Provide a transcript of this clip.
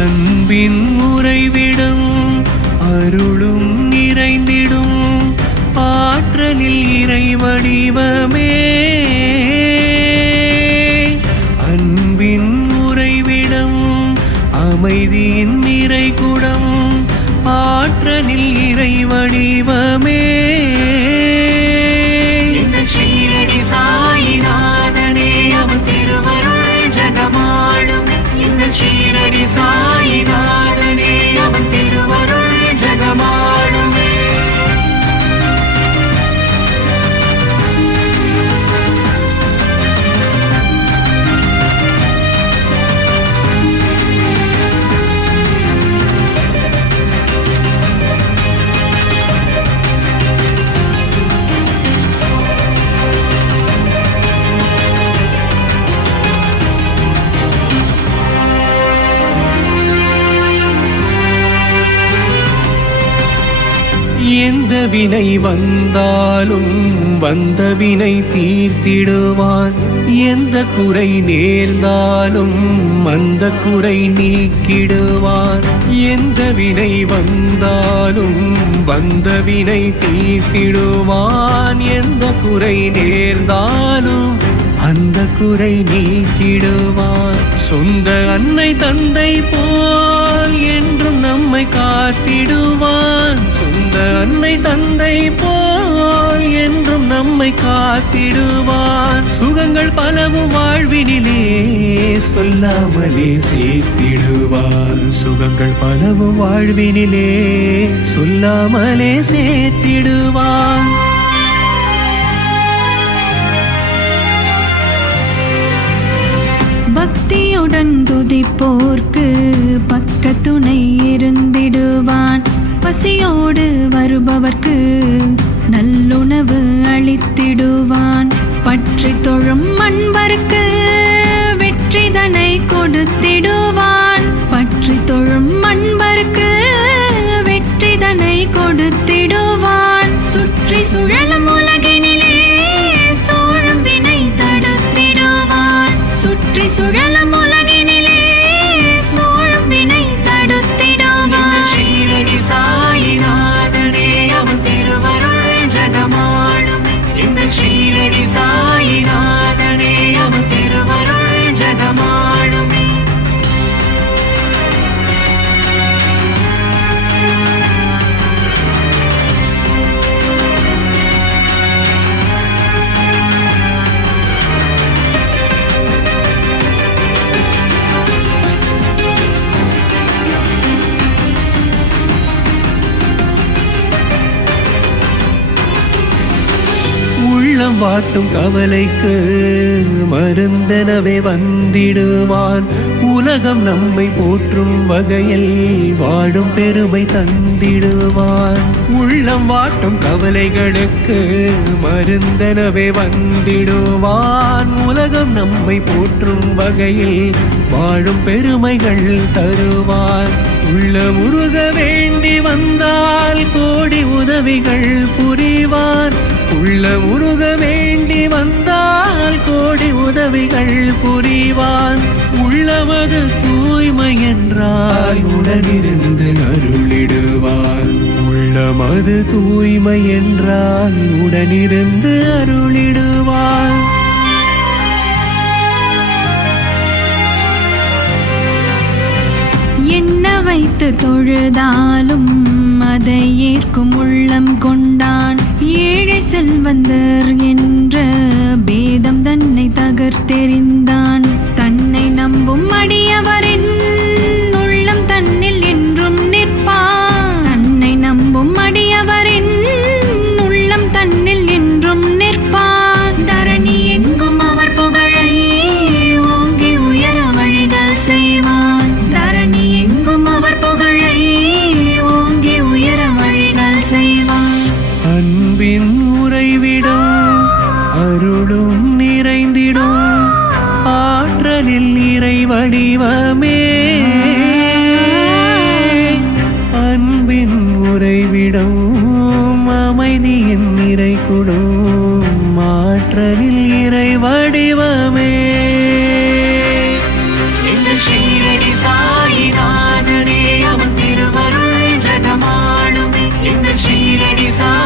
அன்பின் உறைவிடும் அருளும் நிறைந்திடும் ஆற்றலில் இறை வடிவமே அன்பின் உறைவிடம் அமைதியின் நிறைகுடம் ஆற்றலில் இறை வடிவம் எந்த வினை வந்தாலும் வந்த வினை தீர்த்திடுவான். எந்த குறை நேர்ந்தாலும் அந்த குறை நீக்கிடுவான். எந்த வினை வந்தாலும் வந்த வினை தீர்த்திடுவான். எந்த குறை நேர்ந்தாலும் அந்த குறை நீக்கிடுவான். சொந்த அன்னை தந்தை போ நாள் என்றும் நம்மை காத்திடுவான். சொந்த அன்னை தந்தை போல் என்றும் நம்மை காத்திடுவான். சுகங்கள் பலவும் வாழ்வினிலே சொல்லாமலே சேர்த்திடுவான். சுகங்கள் பலவும் வாழ்வினிலே சொல்லாமலே சேர்த்திடுவான். பக்தியுடன் துதிப்போர்க்கு வருபவர்க்கு நல்லுணவு அளித்திடுவான். பற்றி தொழும் அன்பருக்கு வெற்றிதனை கொடுத்திடுவான். பற்றி தொழும் அன்பருக்கு வெற்றிதனை கொடுத்திடுவான். சுற்றி சுழலும் உலகினிலே சோழம் வினை தடுத்திடுவான். சுற்றி சுழலும் எங்கள் வாட்டும் கவலைக்கு மருந்தனவே வந்திடுவான். உலகம் நம்மை போற்றும் வகையில் வாழும் பெருமை தந்திடுவான். உள்ளம் வாட்டும் கவலைகளுக்கு மருந்தனவே வந்திடுவான். உலகம் நம்மை போற்றும் வகையில் வாழும் பெருமைகள் தருவான். உள்ள முருக வேண்டி வந்தால் கோடி உதவிகள் புரிவான். உள்ள முருக வேண்டி வந்தால் கோடி உதவிகள் புரிவான். உள்ளமது தூய்மை என்றால் உடனிருந்து அருளிடுவான். உள்ளமது தூய்மை என்றால் உடனிருந்து அருளிடுவான். என்ன வைத்து தொழுதாலும் அதை ஏற்கும் உள்ளம் கொண்டு வந்தர் மறைந்திடும் ஆற்றலில் இறை வடிவமே அன்பின் உறைவிடம் அமைதியின் நிறை கொடும். ஆற்றலில் இறை வடிவமே அவன் சா